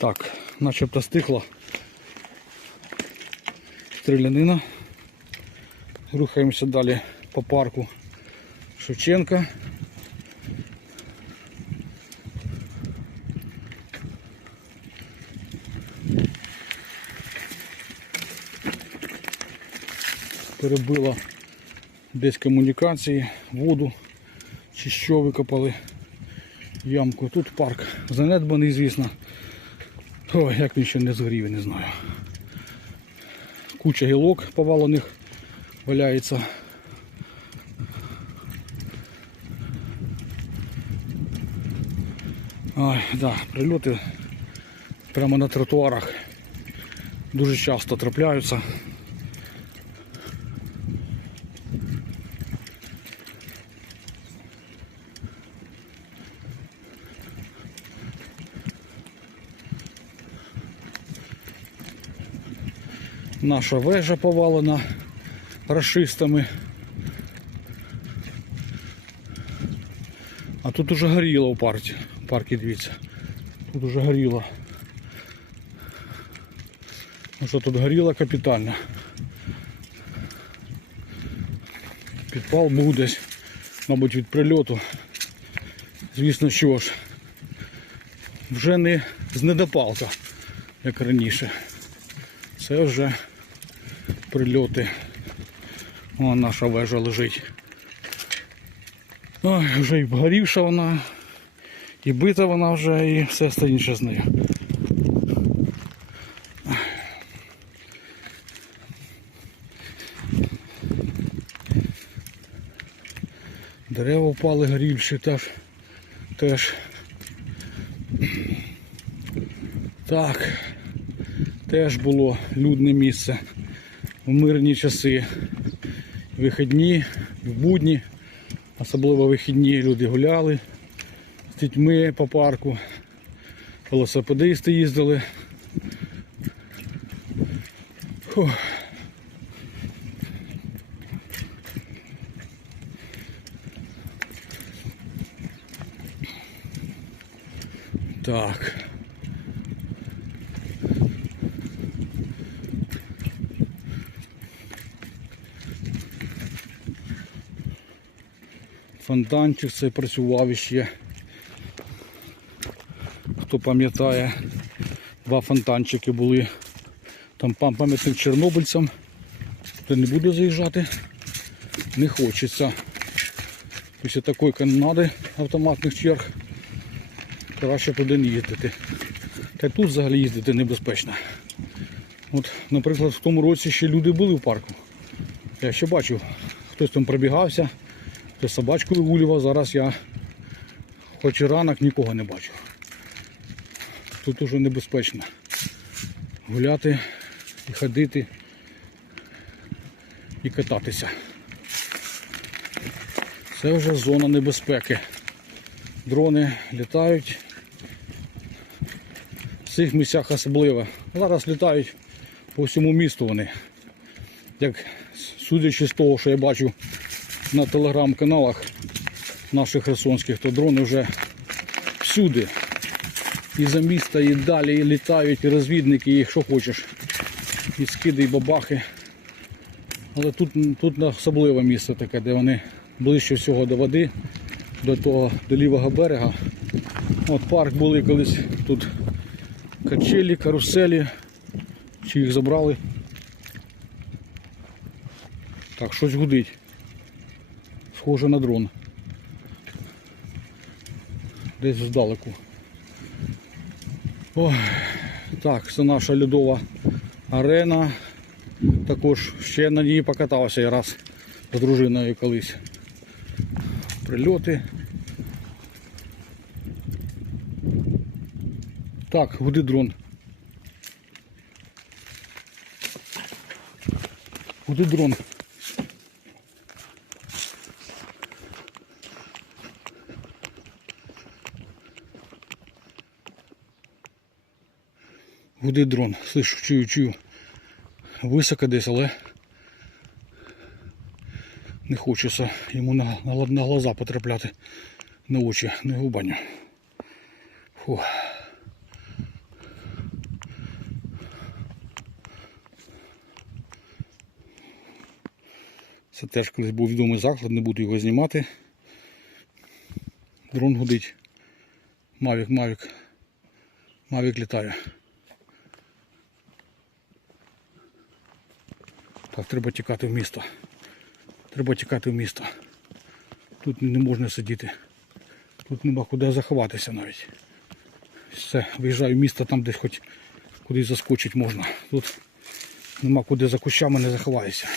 Так, начебто стихла стрілянина. Рухаємося далі по парку Шевченка. Перебила десь комунікації, воду чи що викопали ямку. Тут парк занедбаний, звісно. Ой, як він ще не згорів, не знаю. Куча гілок повалених валяється. Ай, да, прильоти прямо на тротуарах дуже часто трапляються. Наша вежа повалена рашистами. А тут уже горіло у парці. Паркі дивіться. Тут уже горіло. Ну що тут горіло капітально. Підпал був десь, мабуть, від прильоту. Звісно, що ж, вже не з недопалка, як раніше. Це вже прильоти. О, наша вежа лежить. Ой, вже і вгорівша вона, і бита вона вже, і все остальніше з нею. Дерева впали горівші теж. теж. Так, теж було людне місце в мирні часи. Вихідні, в будні, особливо вихідні люди гуляли з дітьми по парку, велосипедисти їздили. Фух. Так. Фонтанчик цей працював іще. Хто пам'ятає, два фонтанчики були. Там пам- пам'ятник чорнобильцям. Туди не буду заїжджати. Не хочеться. Після такої канонади автоматних черг краще туди не їздити. Та й тут взагалі їздити небезпечно. От, наприклад, в тому році ще люди були в парку. Я ще бачив, хтось там пробігався, хтось собачку вигулював, зараз я хоч і ранок нікого не бачу. Тут уже небезпечно гуляти і ходити і кататися. Це вже зона небезпеки. Дрони літають. В цих місцях особливо. Зараз літають по всьому місту вони. Як судячи з того, що я бачу на телеграм-каналах наших херсонських, то дрони вже всюди. І за міста, і далі, і літають, і розвідники, і що хочеш. І скиди, і бабахи. Але тут, тут особливе місце таке, де вони ближче всього до води, до того, до лівого берега. От парк були колись тут качелі, каруселі. Чи їх забрали? Так, щось гудить. Схоже на дрон. Десь здалеку. Ой, так, це наша льодова арена. Також ще на ній покатався я раз з дружиною колись. Прильоти. Так, гуди дрон. Гуди дрон. Гуди дрон. Слышу, чую, чую. Високо десь, але не хочеться йому на на, глаза потрапляти на очі, на його баню. Фу. Це теж колись був відомий заклад, не буду його знімати. Дрон гудить. Мавік, мавік. Мавік літає. Так, треба тікати в місто. Треба тікати в місто. Тут не можна сидіти. Тут нема куди заховатися навіть. Все, виїжджаю в місто, там десь хоч кудись заскочити можна. Тут нема куди за кущами не заховаєшся.